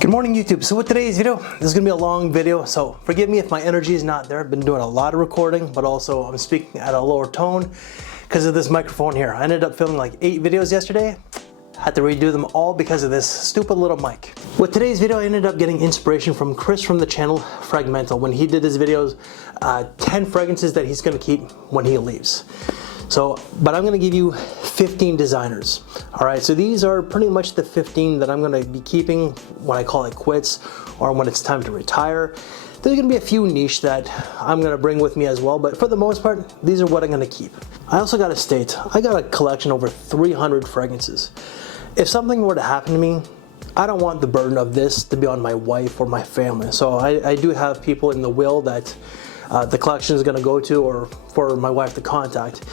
Good morning, YouTube. So with today's video, this is gonna be a long video, so forgive me if my energy is not there. I've been doing a lot of recording, but also I'm speaking at a lower tone because of this microphone here. I ended up filming like 8 videos yesterday. Had to redo them all because of this stupid little mic. With today's video, I ended up getting inspiration from Chris from the channel Fragmental when he did his videos, 10 fragrances that he's gonna keep when he leaves. But I'm gonna give you 15 designers. All right, so these are pretty much the 15 that I'm gonna be keeping when I call it quits or when it's time to retire. There's gonna be a few niche that I'm gonna bring with me as well, but for the most part, these are what I'm gonna keep. I also gotta state, I got a collection over 300 fragrances. If something were to happen to me, I don't want the burden of this to be on my wife or my family. So I do have people in the will that the collection is gonna go to or for my wife to contact.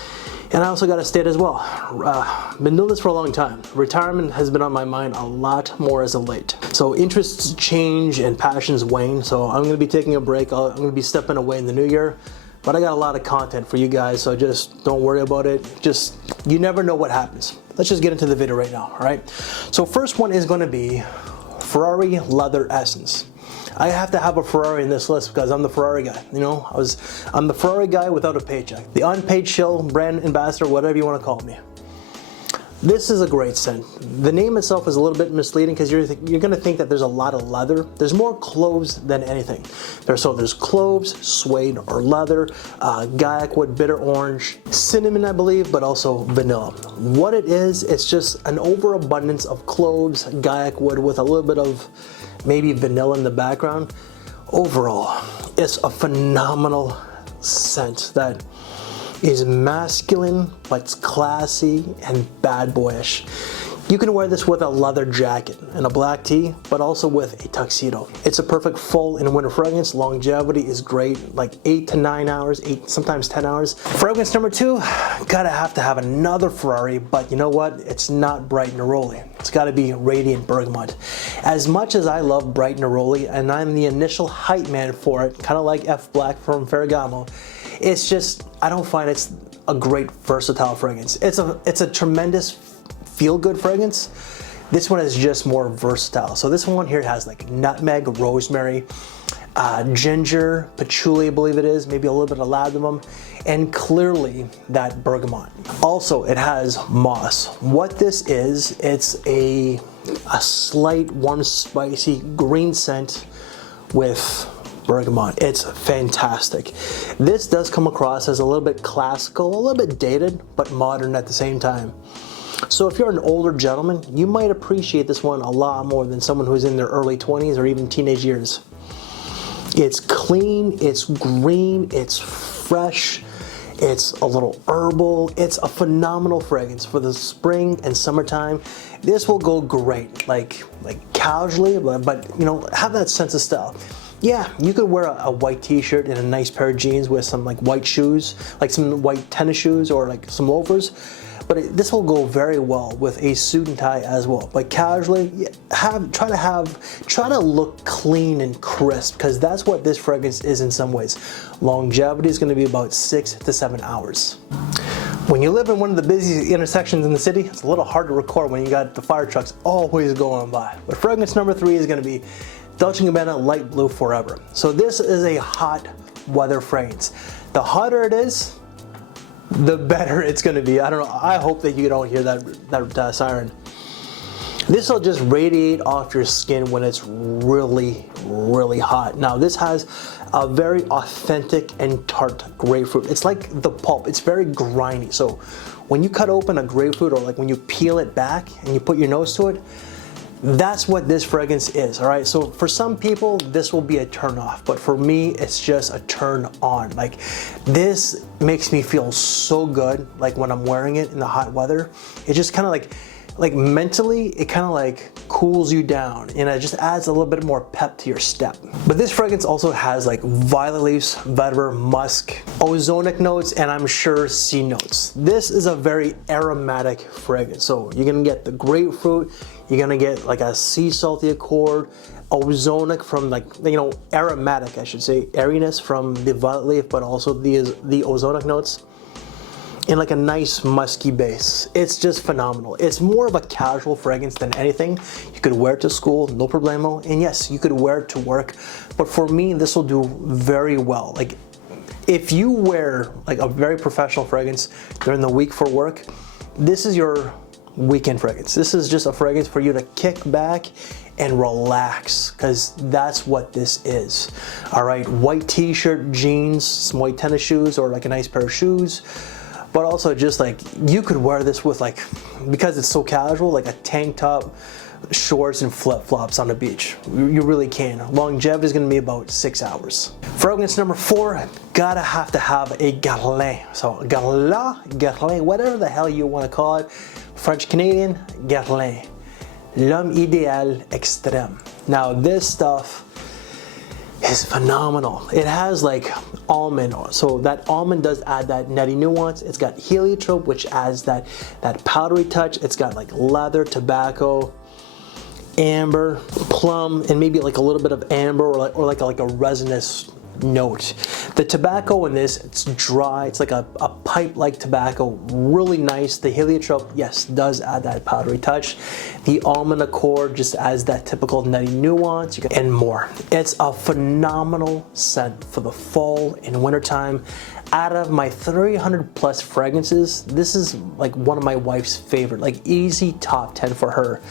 And I also got to state as well, been doing this for a long time. Retirement has been on my mind a lot more as of late. So interests change and passions wane. So I'm going to be taking a break. I'm going to be stepping away in the new year. But I got a lot of content for you guys, so just don't worry about it. You never know what happens. Let's just get into the video right now, all right? So first one is going to be Ferrari Leather Essence. I have to have a Ferrari in this list because I'm the Ferrari guy, you know? I'm the Ferrari guy without a paycheck. The unpaid shill, brand ambassador, whatever you want to call me. This is a great scent. The name itself is a little bit misleading because you're going to think that there's a lot of leather. There's more cloves than anything. There's cloves, suede or leather, guaiac wood, bitter orange, cinnamon I believe, but also vanilla. What it is, it's just an overabundance of cloves, guaiac wood with a little bit of maybe vanilla in the background. Overall, it's a phenomenal scent that is masculine, but it's classy and bad boyish. You can wear this with a leather jacket and a black tee, but also with a tuxedo. It's a perfect fall and winter fragrance. Longevity is great, like 8 to 9 hours, 8, sometimes 10 hours. Fragrance number 2, gotta have to have another Ferrari, but you know what? It's not bright neroli. It's gotta be Radiant Bergamot. As much as I love bright neroli, and I'm the initial hype man for it, kind of like F Black from Ferragamo, it's just, I don't find it's a great versatile fragrance. It's a tremendous feel-good fragrance. This one is just more versatile. So this one here has like nutmeg, rosemary, ginger, patchouli I believe it is, maybe a little bit of ladamum, and clearly that bergamot. Also, it has moss. What this is, it's a slight warm spicy green scent with bergamot. It's fantastic. This does come across as a little bit classical, a little bit dated, but modern at the same time. So if you're an older gentleman, you might appreciate this one a lot more than someone who's in their early 20s or even teenage years. It's clean, it's green, it's fresh, it's a little herbal. It's a phenomenal fragrance for the spring and summertime. This will go great, like casually, but you know, have that sense of style. Yeah, you could wear a white t-shirt and a nice pair of jeans with some like white shoes, like some white tennis shoes or like some loafers. But this will go very well with a suit and tie as well. But casually, try to look clean and crisp, because that's what this fragrance is in some ways. Longevity is going to be about 6 to 7 hours. When you live in one of the busy intersections in the city, it's a little hard to record when you got the fire trucks always going by. But fragrance number 3 is going to be Dolce & Gabbana Light Blue Forever. So this is a hot weather fragrance. The hotter it is, the better it's going to be. I don't know. I hope that you don't hear that siren. This will just radiate off your skin when it's really, really hot. Now this has a very authentic and tart grapefruit. It's like the pulp. It's very grimy. So when you cut open a grapefruit or like when you peel it back and you put your nose to it, that's what this fragrance is, all right? So for some people, this will be a turn off, but for me, it's just a turn on. Like, this makes me feel so good, like when I'm wearing it in the hot weather. It just kind of like mentally, it kind of like cools you down, and it just adds a little bit more pep to your step. But this fragrance also has like violet leaves, vetiver, musk, ozonic notes, and I'm sure sea notes. This is a very aromatic fragrance. So you're gonna get the grapefruit, you're gonna get like a sea salty accord, ozonic from like, you know, aromatic I should say, airiness from the violet leaf, but also the ozonic notes. in like a nice musky base. It's just phenomenal. It's more of a casual fragrance than anything. You could wear it to school, no problemo. And yes, you could wear it to work. But for me, this will do very well. Like if you wear like a very professional fragrance during the week for work, this is your weekend fragrance. This is just a fragrance for you to kick back and relax, because that's what this is. All right, white t-shirt, jeans, some white tennis shoes, or like a nice pair of shoes. But also just like, you could wear this with like, because it's so casual, like a tank top, shorts, and flip-flops on the beach. You really can. Longevity is gonna be about 6 hours. Fragrance number 4, gotta have to have a Guerlain. So Guerlain, whatever the hell you wanna call it. French Canadian, Guerlain. L'homme idéal extrême. Now this stuff is phenomenal. It has like almond, so that almond does add that nutty nuance. It's got heliotrope, which adds that powdery touch. It's got like leather, tobacco, amber, plum, and maybe like a little bit of amber or like a resinous note. The tobacco in this, it's dry. It's like a pipe-like tobacco, really nice. The heliotrope, yes, does add that powdery touch. The almond accord just adds that typical nutty nuance, and more. It's a phenomenal scent for the fall and winter time. Out of my 300 plus fragrances, this is like one of my wife's favorite, like easy top 10 for her.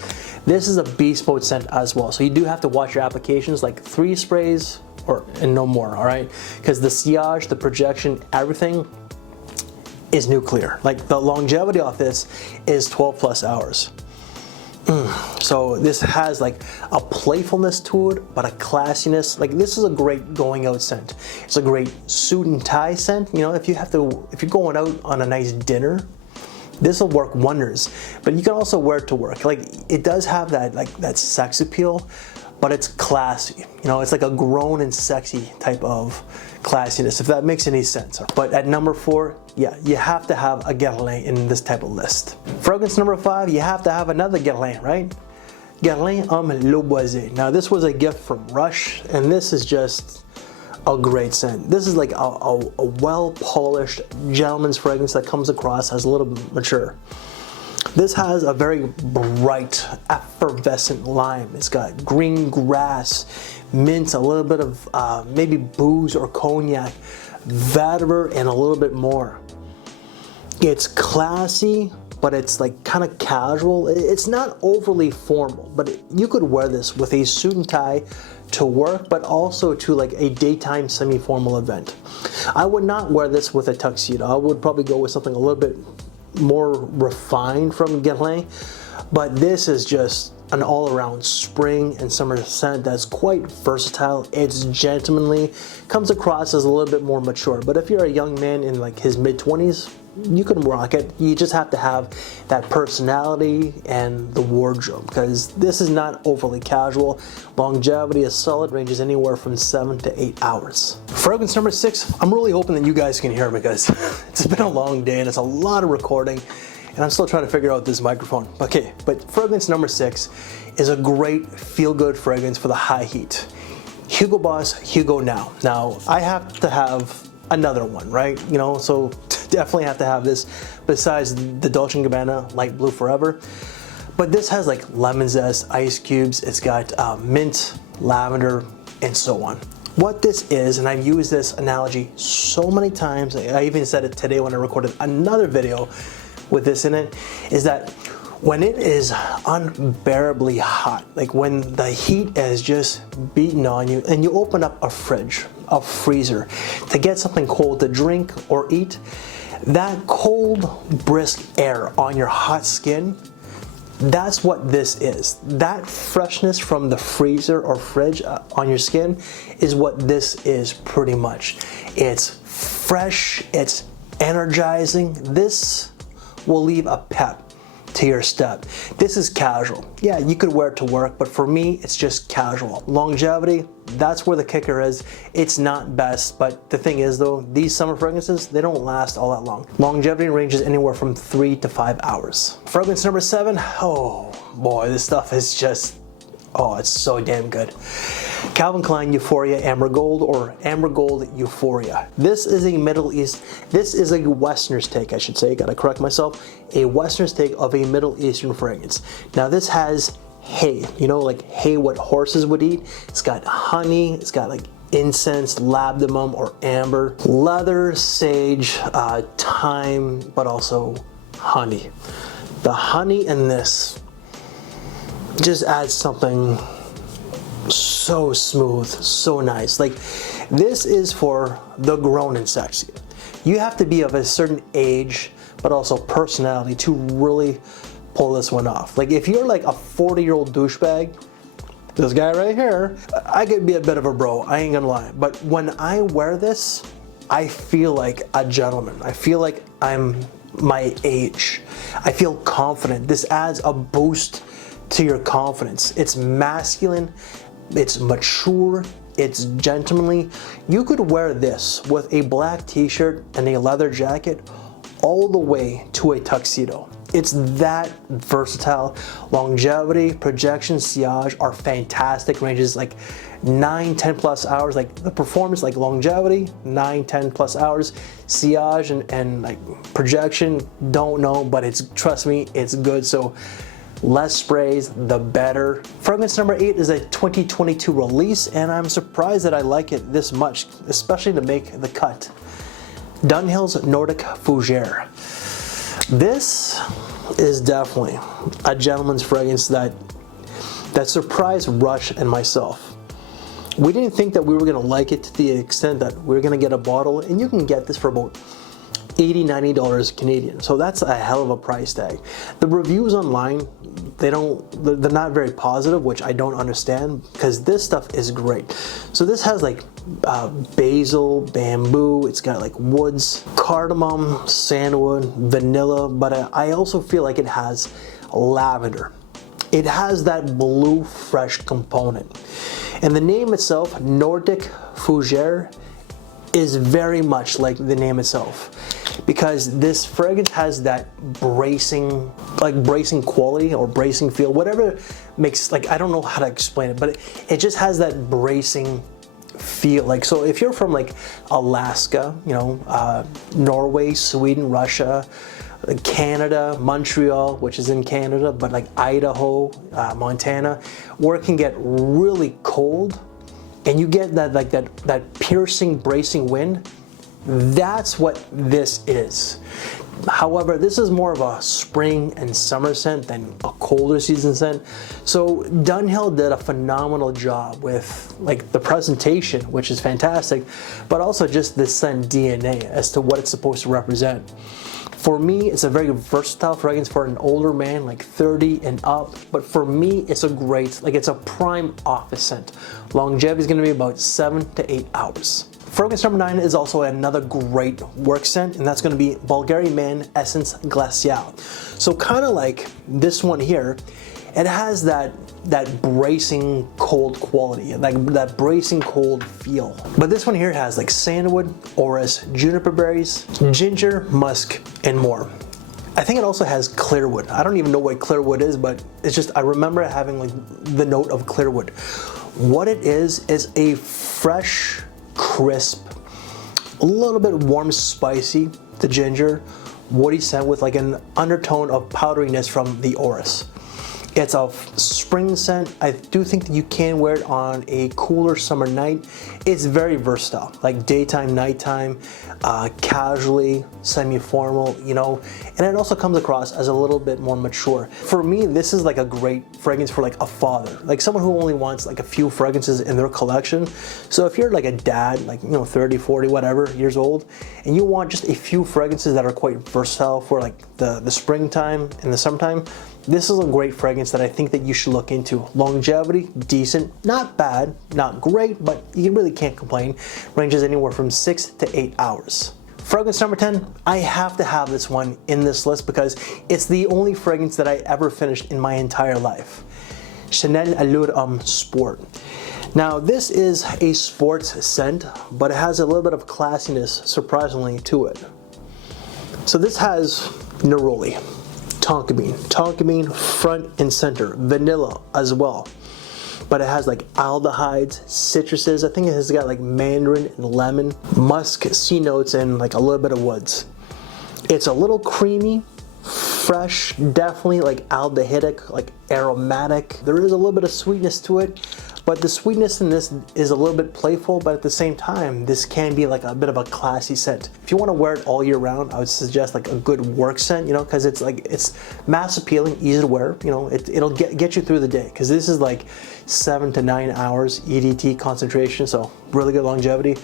This is a beast mode scent as well, so you do have to watch your applications, like 3 sprays and no more, all right? Because the sillage, the projection, everything is nuclear. Like the longevity of this is 12 plus hours. So this has like a playfulness to it, but a classiness. Like this is a great going out scent. It's a great suit and tie scent. You know, if you're going out on a nice dinner, this will work wonders. But you can also wear it to work. Like it does have that sex appeal, but it's classy. You know, it's like a grown and sexy type of classiness, if that makes any sense. But at number 4, yeah, you have to have a Guerlain in this type of list. Fragrance number 5, you have to have another Guerlain, right? Guerlain Homme Le Boisé. Now this was a gift from Rush, and this is just a great scent. This is like a well-polished gentleman's fragrance that comes across as a little bit mature. This has a very bright, effervescent lime. It's got green grass, mint, a little bit of maybe booze or cognac, vetiver, and a little bit more. It's classy, but it's like kind of casual. It's not overly formal, but you could wear this with a suit and tie to work, but also to like a daytime semi-formal event. I would not wear this with a tuxedo. I would probably go with something a little bit more refined from Guerlain, but this is just an all-around spring and summer scent that's quite versatile. It's gentlemanly, comes across as a little bit more mature, but if you're a young man in like his mid-20s, you can rock it. You just have to have that personality and the wardrobe, because this is not overly casual. Longevity is solid, ranges anywhere from 7 to 8 hours. Fragrance number 6, I'm really hoping that you guys can hear me, because it's been a long day and it's a lot of recording, and I'm still trying to figure out this microphone. Okay, but fragrance number 6 is a great feel-good fragrance for the high heat. Hugo Boss Hugo Now. Now, I have to have another one, right? You know, so definitely have to have this besides the Dolce & Gabbana Light Blue Forever. But this has like lemon zest, ice cubes, it's got mint, lavender, and so on. What this is, and I've used this analogy so many times, I even said it today when I recorded another video with this in it, is that when it is unbearably hot, like when the heat is just beating on you and you open up a fridge, a freezer to get something cold to drink or eat, that cold, brisk air on your hot skin, that's what this is. That freshness from the freezer or fridge on your skin is what this is pretty much. It's fresh, it's energizing. This will leave a pep to your step. This is casual. Yeah, you could wear it to work, but for me, it's just casual. Longevity, that's where the kicker is. It's not best, but the thing is though, these summer fragrances, they don't last all that long. Longevity ranges anywhere from 3 to 5 hours. Fragrance number 7, oh boy, this stuff is just, oh, it's so damn good. Calvin Klein Euphoria Amber Gold, or Amber Gold Euphoria. This is a this is a Western's take, I should say, gotta correct myself, a Western's take of a Middle Eastern fragrance. Now this has hay, you know, like hay what horses would eat. It's got honey, it's got like incense, labdanum or amber, leather, sage, thyme, but also honey. The honey in this just adds something so smooth, so nice. Like, this is for the grown and sexy. You have to be of a certain age, but also personality to really pull this one off. Like, if you're like a 40-year-old douchebag, this guy right here, I could be a bit of a bro, I ain't gonna lie. But when I wear this, I feel like a gentleman. I feel like I'm my age. I feel confident. This adds a boost to your confidence. It's masculine, it's mature, it's gentlemanly. You could wear this with a black t-shirt and a leather jacket all the way to a tuxedo. It's that versatile. Longevity, projection, sillage are fantastic. Ranges like 9-10 plus hours. Like the performance, like longevity, 9-10 plus hours. Sillage and like projection, don't know, but it's, trust me, it's good. So less sprays, the better. Fragrance number 8 is a 2022 release, and I'm surprised that I like it this much, especially to make the cut. Dunhill's Nordic Fougere. This is definitely a gentleman's fragrance that surprised Rush and myself. We didn't think that we were gonna like it to the extent that we were gonna get a bottle, and you can get this for about $80-90 Canadian. So that's a hell of a price tag. The reviews online, they're not very positive, which I don't understand, because this stuff is great. So this has like basil, bamboo, it's got like woods, cardamom, sandalwood, vanilla, but I also feel like it has lavender. It has that blue fresh component. And the name itself, Nordic Fougere, is very much like the name itself, because this fragrance has that bracing quality or bracing feel, whatever makes, like, I don't know how to explain it, but it just has that bracing feel. Like, so if you're from like Alaska, you know, Norway, Sweden, Russia, Canada, Montreal, which is in Canada, but like Idaho, Montana, where it can get really cold, and you get that like that piercing, bracing wind, that's what this is. However, this is more of a spring and summer scent than a colder season scent. So Dunhill did a phenomenal job with like the presentation, which is fantastic, but also just the scent DNA as to what it's supposed to represent. For me, it's a very versatile fragrance for an older man, like 30 and up. But for me, it's a great, like, it's a prime office scent. Longevity is going to be about 7 to 8 hours. Fragrance number 9 is also another great work scent, and that's going to be Bulgarian Man Essence Glacial. So kind of like this one here, it has that bracing cold quality, like that bracing cold feel. But this one here has like sandalwood, orris, juniper berries, ginger, musk, and more. I think it also has clearwood. I don't even know what clearwood is, but it's just, I remember having like the note of clearwood. What it is a fresh, crisp, a little bit warm, spicy, the ginger, woody scent with like an undertone of powderiness from the orris. It's a spring scent. I do think that you can wear it on a cooler summer night. It's very versatile, like daytime, nighttime, casually, semi-formal, you know, and it also comes across as a little bit more mature. For me, this is like a great fragrance for like a father, like someone who only wants like a few fragrances in their collection. So if you're like a dad, like, you know, 30, 40, whatever years old, and you want just a few fragrances that are quite versatile for like the springtime and the summertime, this is a great fragrance that I think that you should look into. Longevity, decent, not bad, not great, but you really can't complain. Ranges anywhere from 6 to 8 hours. Fragrance number 10, I have to have this one in this list because it's the only fragrance that I ever finished in my entire life. Chanel Allure Sport. Now this is a sports scent, but it has a little bit of classiness, surprisingly, to it. So this has neroli, tonka bean front and center, vanilla as well. but it has like aldehydes, citruses. I think it has got like mandarin and lemon, musk, sea notes, and like a little bit of woods. It's a little creamy, fresh, definitely like aldehydic, like aromatic. There is a little bit of sweetness to it, but the sweetness in this is a little bit playful, but at the same time, this can be like a bit of a classy scent. If you want to wear it all year round, I would suggest like a good work scent, you know, because it's mass appealing, easy to wear, you know, it'll get you through the day, because this is like 7 to 9 hours EDT concentration, so really good longevity.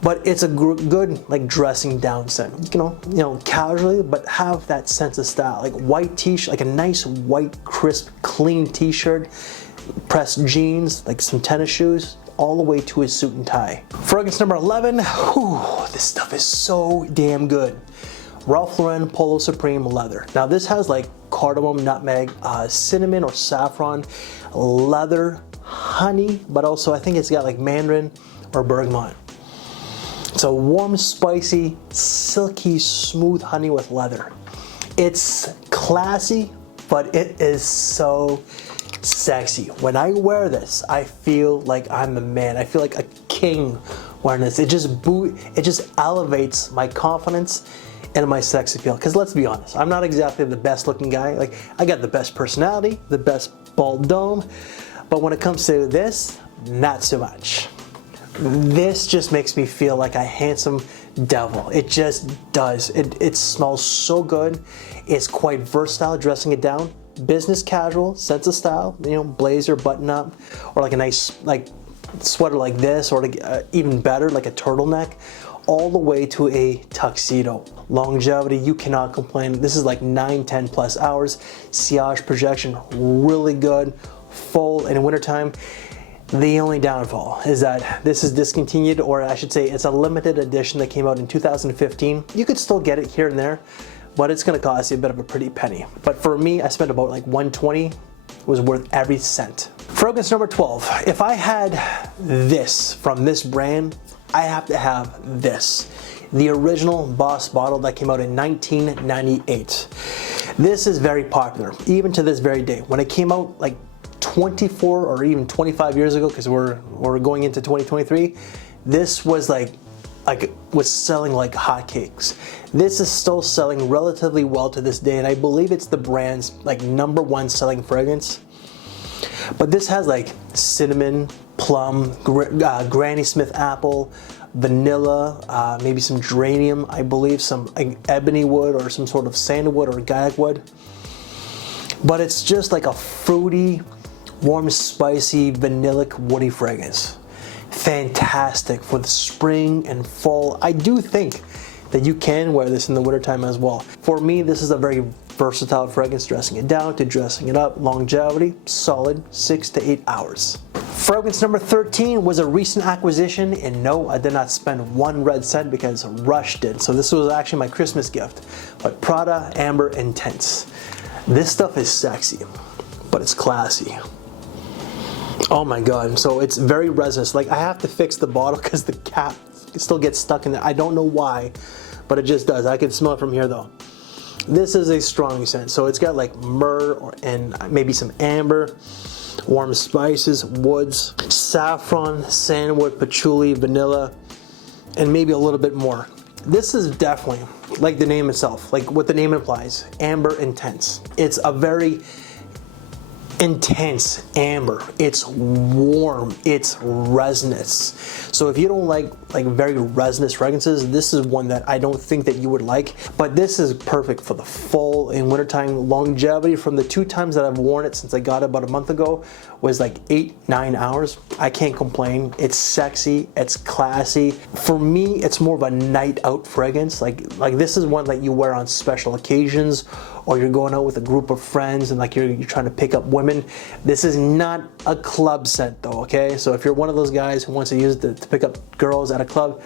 But it's a good like dressing down scent, you know, casually, but have that sense of style. Like white t-shirt, like a nice white, crisp, clean t-shirt, pressed jeans, like some tennis shoes, all the way to a suit and tie. Fragrance number 11, whew, this stuff is so damn good. Ralph Lauren Polo Supreme Leather. Now this has like cardamom, nutmeg, cinnamon or saffron, leather, honey, but also I think it's got like mandarin or bergamot. It's a warm, spicy, silky, smooth honey with leather. It's classy, but it is so sexy. When I wear this, I feel like I'm a man. I feel like a king wearing this. It just elevates my confidence and my sex appeal. Because let's be honest, I'm not exactly the best looking guy. Like, I got the best personality, the best bald dome, but when it comes to this, not so much. This just makes me feel like a handsome devil. It just does. It smells so good. It's quite versatile dressing it down. Business casual, sense of style, you know, blazer, button up, or like a nice like sweater like this, or even better, like a turtleneck, all the way to a tuxedo. Longevity, you cannot complain. This is like 9-10 plus hours. Sillage projection, really good. Full in wintertime. The only downfall is that this is discontinued, or I should say it's a limited edition that came out in 2015. You could still get it here and there, but it's gonna cost you a bit of a pretty penny. But for me, I spent about like $120. It was worth every cent. Fragrance number 12. If I had this from this brand, I have to have this. The original Boss bottle that came out in 1998. This is very popular, even to this very day. When it came out like 24 or even 25 years ago, because we're going into 2023, this was was selling like hotcakes. This is still selling relatively well to this day, and I believe it's the brand's like #1 selling fragrance. But this has like cinnamon, plum, Granny Smith apple, vanilla, maybe some geranium, I believe, some ebony wood or some sort of sandalwood or gag wood. But it's just like a fruity, warm, spicy, vanillic, woody fragrance. Fantastic for the spring and fall. I do think that you can wear this in the wintertime as well. For me, this is a very versatile fragrance, dressing it down to dressing it up. Longevity, solid 6 to 8 hours. Fragrance number 13 was a recent acquisition, and no, I did not spend one red cent because Rush did. So this was actually my Christmas gift. But Prada Amber Intense. This stuff is sexy, but it's classy. Oh my god, so it's very resinous. Like, I have to fix the bottle because the cap still gets stuck in there. I don't know why, but it just does. I can smell it from here though. This is a strong scent, so it's got like myrrh and maybe some amber, warm spices, woods, saffron, sandalwood, patchouli, vanilla, and maybe a little bit more. This is definitely, like the name itself, like what the name implies, Amber Intense. It's a very intense amber. It's warm, it's resinous. So if you don't like very resinous fragrances, this is one that I don't think that you would like, but this is perfect for the fall and wintertime. Longevity from the 2 times that I've worn it since I got it about a month ago was like 8-9 hours. I can't complain. It's sexy, it's classy. For me, it's more of a night out fragrance. Like this is one that you wear on special occasions, or you're going out with a group of friends and like you're trying to pick up women. This is not a club scent though, okay? So if you're one of those guys who wants to use it to pick up girls at a club,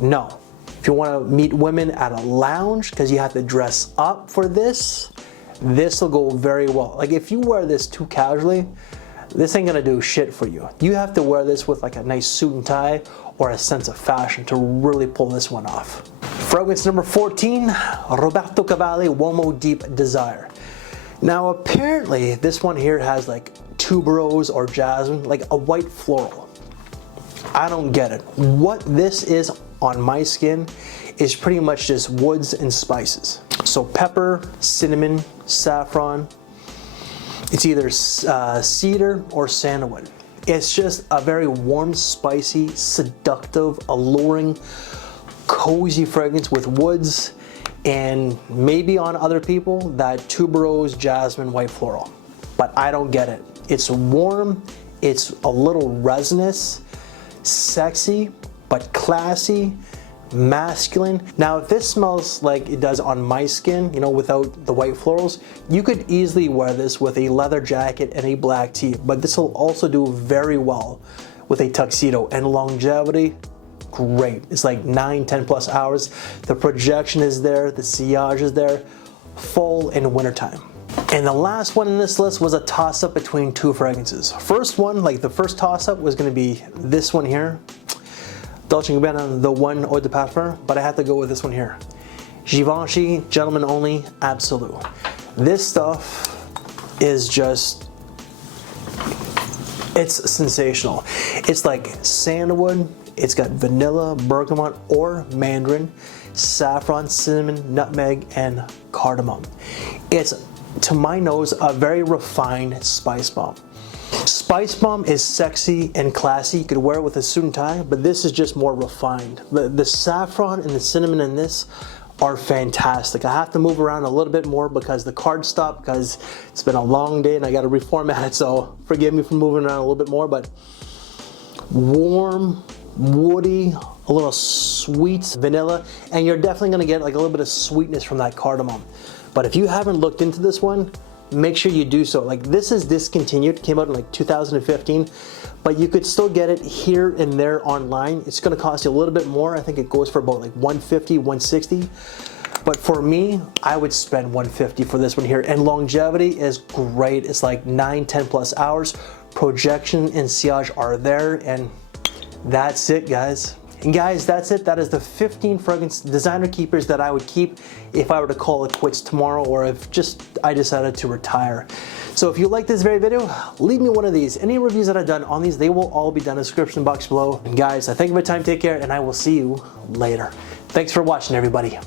no. If you want to meet women at a lounge because you have to dress up for this, this will go very well. Like if you wear this too casually, this ain't gonna do shit for you. You have to wear this with like a nice suit and tie or a sense of fashion to really pull this one off. Fragrance number 14, Roberto Cavalli Uomo Deep Desire. Now apparently this one here has like tuberose or jasmine, like a white floral. I don't get it. What this is on my skin is pretty much just woods and spices. So pepper, cinnamon, saffron. It's either cedar or sandalwood. It's just a very warm, spicy, seductive, alluring, cozy fragrance with woods, and maybe on other people that tuberose, jasmine, white floral. But I don't get it. It's warm, it's a little resinous, sexy, but classy, masculine. Now, if this smells like it does on my skin, you know, without the white florals, you could easily wear this with a leather jacket and a black tee, but this will also do very well with a tuxedo. And longevity, great. It's like 9-10 plus hours. The projection is there, the sillage is there, fall and wintertime. And the last one in this list was a toss-up between two fragrances. First one, like the first toss-up was gonna be this one here, Dolce & Gabbana, the one Eau de Parfum, but I have to go with this one here. Givenchy, Gentlemen Only, Absolute. This stuff is just, it's sensational. It's like sandalwood, it's got vanilla, bergamot, or mandarin, saffron, cinnamon, nutmeg, and cardamom. It's, to my nose, a very refined spice bomb. Spice bomb is sexy and classy. You could wear it with a suit and tie, but this is just more refined. The saffron and the cinnamon in this are fantastic. I have to move around a little bit more because the card stopped, because it's been a long day and I got to reformat it, so forgive me for moving around a little bit more. But warm, woody, a little sweet vanilla, and you're definitely going to get like a little bit of sweetness from that cardamom. But if you haven't looked into this one, make sure you do so. Like, this is discontinued, came out in like 2015, but you could still get it here and there online. It's gonna cost you a little bit more. I think it goes for about like $150, $160. But for me, I would spend $150 for this one here. And longevity is great. It's like 9-10 plus hours. Projection and sillage are there, and that's it, guys. And guys, that's it. That is the 15 fragrance designer keepers that I would keep if I were to call it quits tomorrow, or if just I decided to retire. So if you like this very video, leave me one of these. Any reviews that I've done on these, they will all be down in the description box below. And guys, I thank you for your time. Take care, and I will see you later. Thanks for watching, everybody.